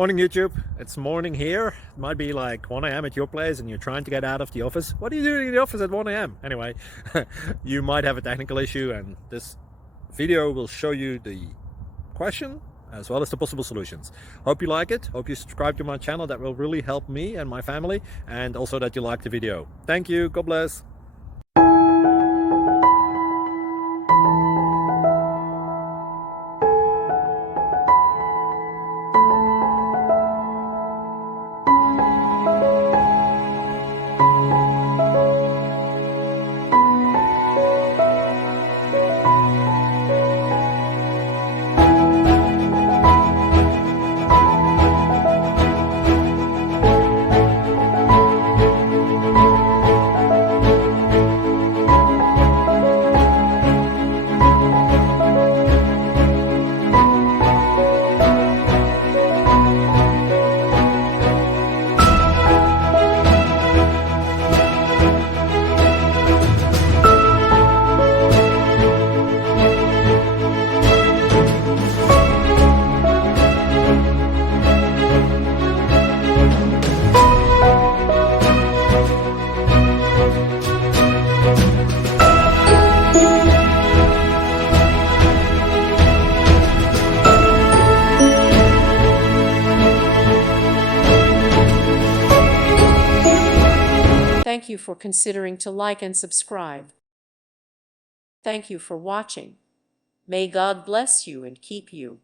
Morning YouTube, it's morning here. It might be like 1 a.m. at your place and you're trying to get out of the office. What are you doing in the office at 1 a.m.? Anyway, you might have a technical issue and this video will show you the question as well as the possible solutions. Hope you like it, hope you subscribe to my channel. That will really help me and my family, and also that you like the video. Thank you, God bless. Thank you for considering to like and subscribe. Thank you for watching. May God bless you and keep you.